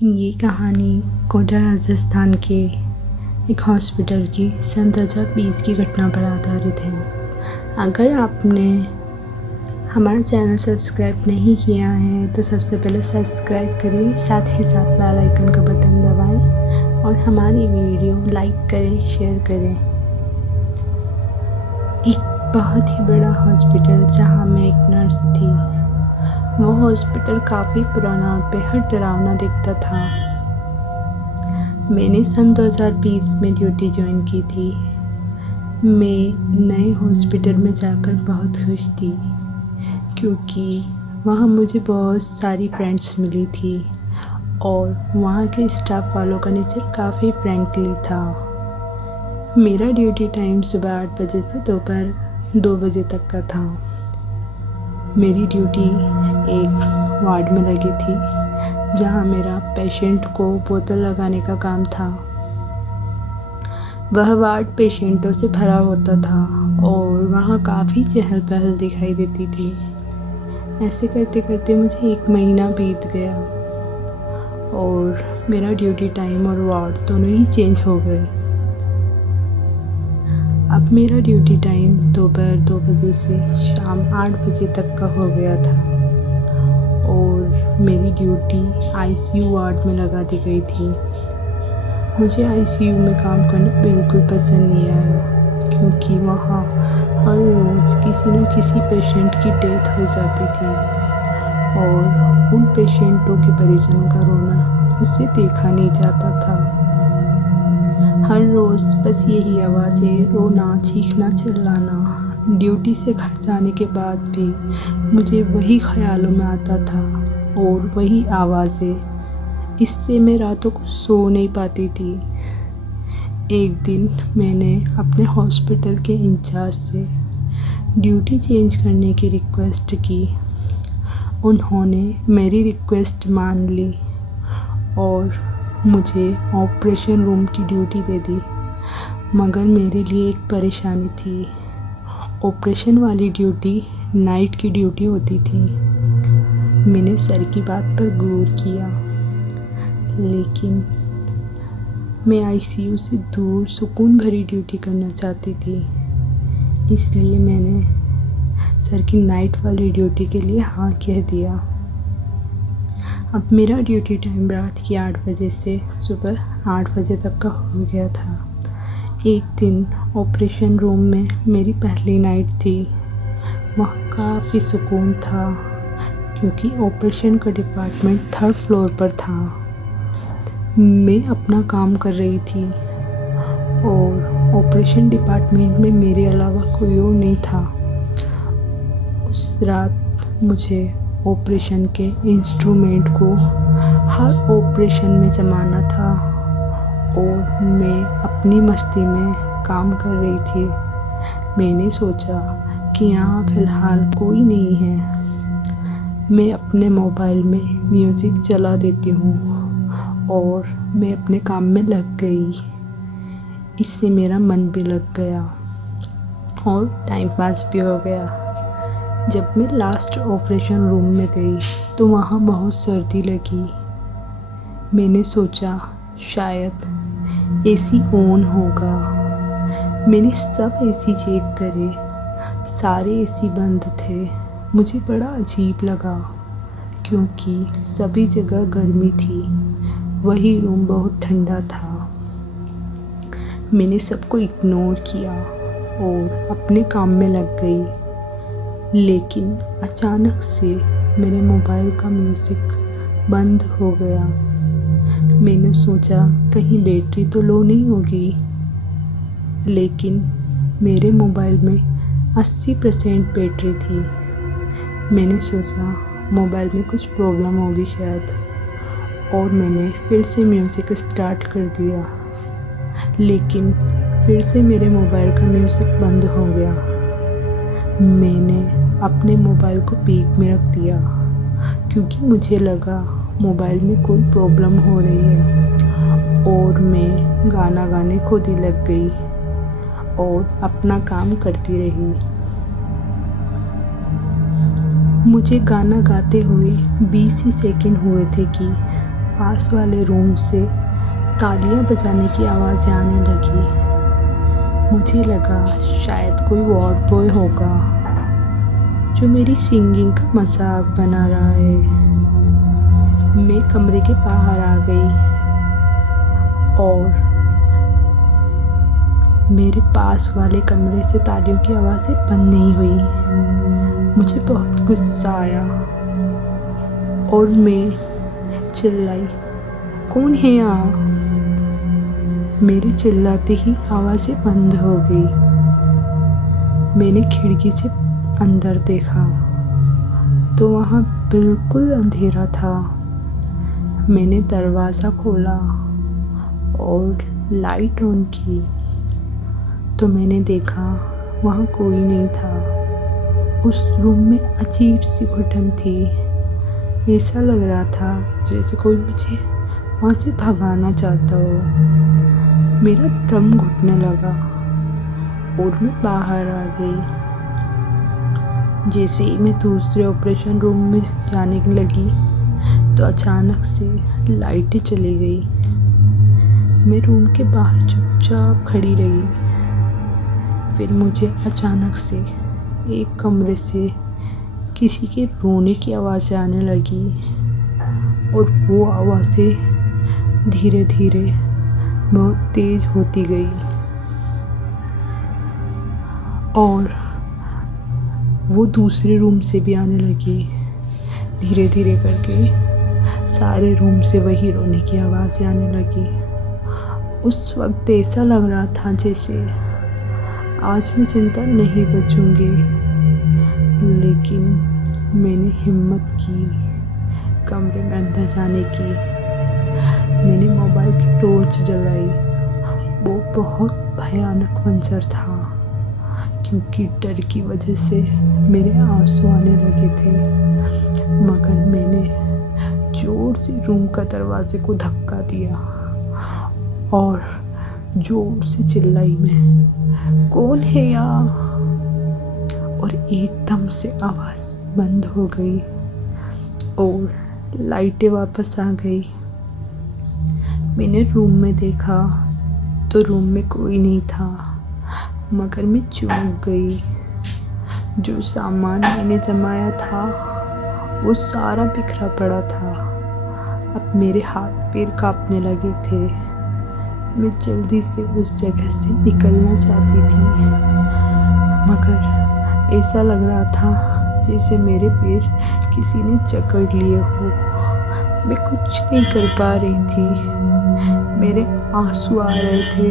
ये कहानी कोटा राजस्थान के एक हॉस्पिटल की सन 2020 की घटना पर आधारित है। अगर आपने हमारा चैनल सब्सक्राइब नहीं किया है तो सबसे पहले सब्सक्राइब करें, साथ ही साथ बेल आइकन का बटन दबाएं और हमारी वीडियो लाइक करें, शेयर करें। एक बहुत ही बड़ा हॉस्पिटल जहां मैं एक नर्स थी। वो हॉस्पिटल काफ़ी पुराना और बेहद डरावना दिखता था। मैंने सन 2020 में ड्यूटी ज्वाइन की थी। मैं नए हॉस्पिटल में जाकर बहुत खुश थी क्योंकि वहाँ मुझे बहुत सारी फ्रेंड्स मिली थी और वहाँ के स्टाफ वालों का नेचर काफ़ी फ्रेंकली था। मेरा ड्यूटी टाइम सुबह 8 बजे से दोपहर 2 बजे तक का था। मेरी ड्यूटी एक वार्ड में लगी थी जहां मेरा पेशेंट को बोतल लगाने का काम था। वह वार्ड पेशेंटों से भरा होता था और वहां काफ़ी चहल पहल दिखाई देती थी। ऐसे करते करते मुझे 1 महीना बीत गया और मेरा ड्यूटी टाइम और वार्ड दोनों ही चेंज हो गए। अब मेरा ड्यूटी टाइम दोपहर 2 बजे से शाम 8 बजे तक का हो गया था और मेरी ड्यूटी आईसीयू वार्ड में लगा दी गई थी। मुझे आईसीयू में काम करना बिल्कुल पसंद नहीं आया क्योंकि वहाँ हर रोज़ किसी न किसी पेशेंट की डेथ हो जाती थी और उन पेशेंटों के परिजनों का रोना मुझसे देखा नहीं जाता था। हर रोज़ बस यही आवाज़ें, रोना, चीखना, चिल्लाना। ड्यूटी से घर जाने के बाद भी मुझे वही ख्यालों में आता था और वही आवाज़ें। इससे मैं रातों को सो नहीं पाती थी। एक दिन मैंने अपने हॉस्पिटल के इंचार्ज से ड्यूटी चेंज करने की रिक्वेस्ट की। उन्होंने मेरी रिक्वेस्ट मान ली और मुझे ऑपरेशन रूम की ड्यूटी दे दी। मगर मेरे लिए एक परेशानी थी। ऑपरेशन वाली ड्यूटी नाइट की ड्यूटी होती थी। मैंने सर की बात पर गौर किया, लेकिन मैं आईसीयू से दूर सुकून भरी ड्यूटी करना चाहती थी। इसलिए मैंने सर की नाइट वाली ड्यूटी के लिए हाँ कह दिया। अब मेरा ड्यूटी टाइम रात की 8 बजे से सुबह 8 बजे तक का हो गया था। एक दिन ऑपरेशन रूम में मेरी पहली नाइट थी। वहाँ काफ़ी सुकून था क्योंकि ऑपरेशन का डिपार्टमेंट 3rd फ्लोर पर था। मैं अपना काम कर रही थी और ऑपरेशन डिपार्टमेंट में मेरे अलावा कोई और नहीं था। उस रात मुझे ऑपरेशन के इंस्ट्रूमेंट को हर ऑपरेशन में जमाना था और मैं अपनी मस्ती में काम कर रही थी। मैंने सोचा कि यहाँ फ़िलहाल कोई नहीं है, मैं अपने मोबाइल में म्यूज़िक चला देती हूँ और मैं अपने काम में लग गई। इससे मेरा मन भी लग गया और टाइम पास भी हो गया। जब मैं लास्ट ऑपरेशन रूम में गई तो वहाँ बहुत सर्दी लगी। मैंने सोचा शायद एसी ऑन होगा। मैंने सब एसी चेक करे, सारे एसी बंद थे। मुझे बड़ा अजीब लगा क्योंकि सभी जगह गर्मी थी, वही रूम बहुत ठंडा था। मैंने सबको इग्नोर किया और अपने काम में लग गई। लेकिन अचानक से मेरे मोबाइल का म्यूज़िक बंद हो गया। मैंने सोचा कहीं बैटरी तो लो नहीं होगी, लेकिन मेरे मोबाइल में 80% बैटरी थी। मैंने सोचा मोबाइल में कुछ प्रॉब्लम होगी शायद और मैंने फिर से म्यूज़िक स्टार्ट कर दिया, लेकिन फिर से मेरे मोबाइल का म्यूज़िक बंद हो गया। मैंने अपने मोबाइल को बैग में रख दिया क्योंकि मुझे लगा मोबाइल में कोई प्रॉब्लम हो रही है और मैं गाना गाने खुद ही लग गई और अपना काम करती रही। मुझे गाना गाते हुए 20 ही सेकंड हुए थे कि पास वाले रूम से तालियां बजाने की आवाज़ें आने लगी। मुझे लगा शायद कोई वार्ड बॉय होगा जो मेरी सिंगिंग का मजाक बना रहा है। मैं कमरे के बाहर आ गई और मेरे पास वाले कमरे से तालियों की आवाज़ें बंद नहीं हुई। मुझे बहुत गुस्सा आया और मैं चिल्लाई, कौन है यहाँ? मेरे चिल्लाते ही आवाज़ें बंद हो गई। मैंने खिड़की से अंदर देखा तो वहाँ बिल्कुल अंधेरा था। मैंने दरवाज़ा खोला और लाइट ऑन की तो मैंने देखा वहाँ कोई नहीं था। उस रूम में अजीब सी घुटन थी। ऐसा लग रहा था जैसे कोई मुझे वहाँ से भगाना चाहता हो। मेरा दम घुटने लगा और मैं बाहर आ गई। जैसे ही मैं दूसरे ऑपरेशन रूम में जाने लगी तो अचानक से लाइटें चली गई। मैं रूम के बाहर चुपचाप खड़ी रही। फिर मुझे अचानक से एक कमरे से किसी के रोने की आवाज़ें आने लगी और वो आवाज़ें धीरे धीरे बहुत तेज़ होती गई और वो दूसरे रूम से भी आने लगी। धीरे धीरे करके सारे रूम से वही रोने की आवाज़ें आने लगी। उस वक्त ऐसा लग रहा था जैसे आज मैं जिंदा नहीं बचूंगी, लेकिन मैंने हिम्मत की कमरे में अंदर जाने की। मैंने मोबाइल की टॉर्च जलाई। वो बहुत भयानक मंजर था क्योंकि डर की वजह से मेरे आंसू आने लगे थे। मगर मैंने जोर से रूम का दरवाजे को धक्का दिया और जोर से चिल्लाई, मैं, कौन है यहाँ? और एकदम से आवाज़ बंद हो गई और लाइटें वापस आ गई। मैंने रूम में देखा तो रूम में कोई नहीं था, मगर मैं चौंक गई। जो सामान मैंने जमाया था वो सारा बिखरा पड़ा था। अब मेरे हाथ पैर कांपने लगे थे। मैं जल्दी से उस जगह से निकलना चाहती थी, मगर ऐसा लग रहा था जैसे मेरे पैर किसी ने जकड़ लिए हो। मैं कुछ नहीं कर पा रही थी। मेरे आंसू आ रहे थे।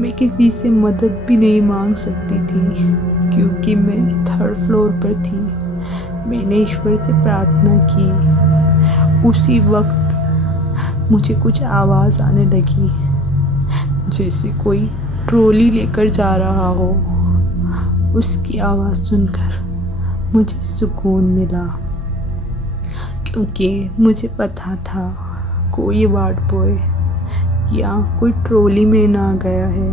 मैं किसी से मदद भी नहीं मांग सकती थी क्योंकि मैं 3rd फ्लोर पर थी। मैंने ईश्वर से प्रार्थना की। उसी वक्त मुझे कुछ आवाज़ आने लगी जैसे कोई ट्रॉली लेकर जा रहा हो। उसकी आवाज़ सुनकर मुझे सुकून मिला क्योंकि मुझे पता था कोई वार्ड बॉय या कोई ट्रॉली में ना गया है।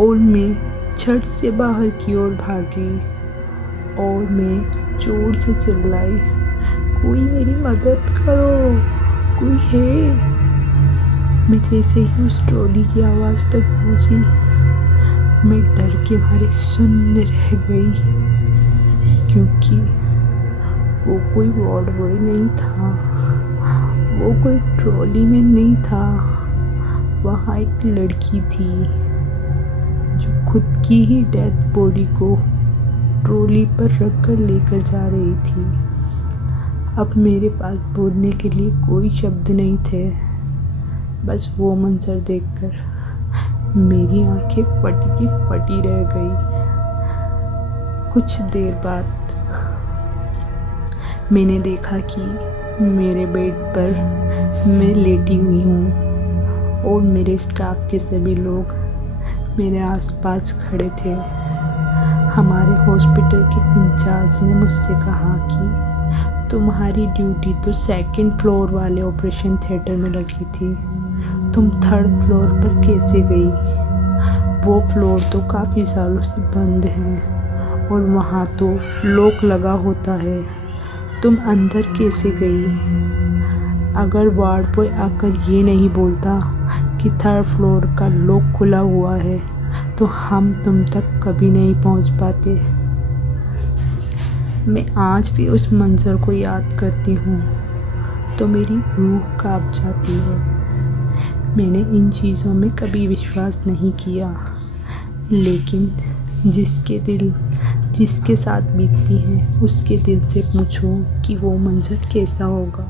और मैं झट से बाहर की ओर भागी और मैं जोर से चिल्लाई, कोई मेरी मदद करो, कोई है? मैं जैसे ही उस ट्रॉली की आवाज़ तक पहुंची, मैं डर के मारे सुन्न रह गई क्योंकि वो कोई वार्ड बॉय नहीं था, वो कोई ट्रॉली में नहीं था। वहाँ एक लड़की थी जो खुद की ही डेड बॉडी को ट्रॉली पर रखकर लेकर जा रही थी। अब मेरे पास बोलने के लिए कोई शब्द नहीं थे। बस वो मंजर देखकर मेरी आंखें फटी की फटी रह गई। कुछ देर बाद मैंने देखा कि मेरे बेड पर मैं लेटी हुई हूँ और मेरे स्टाफ के सभी लोग मेरे आसपास खड़े थे। हमारे हॉस्पिटल के इंचार्ज ने मुझसे कहा कि तुम्हारी ड्यूटी तो 2nd फ्लोर वाले ऑपरेशन थिएटर में लगी थी, तुम 3rd फ्लोर पर कैसे गई? वो फ्लोर तो काफ़ी सालों से बंद है और वहाँ तो लॉक लगा होता है, तुम अंदर कैसे गई? अगर वार्ड बॉय आकर ये नहीं बोलता कि 3rd फ्लोर का लॉक खुला हुआ है तो हम तुम तक कभी नहीं पहुंच पाते। मैं आज भी उस मंज़र को याद करती हूँ तो मेरी रूह कांप जाती है। मैंने इन चीज़ों में कभी विश्वास नहीं किया, लेकिन जिसके साथ बीतती हैं उसके दिल से पूछो कि वो मंज़र कैसा होगा।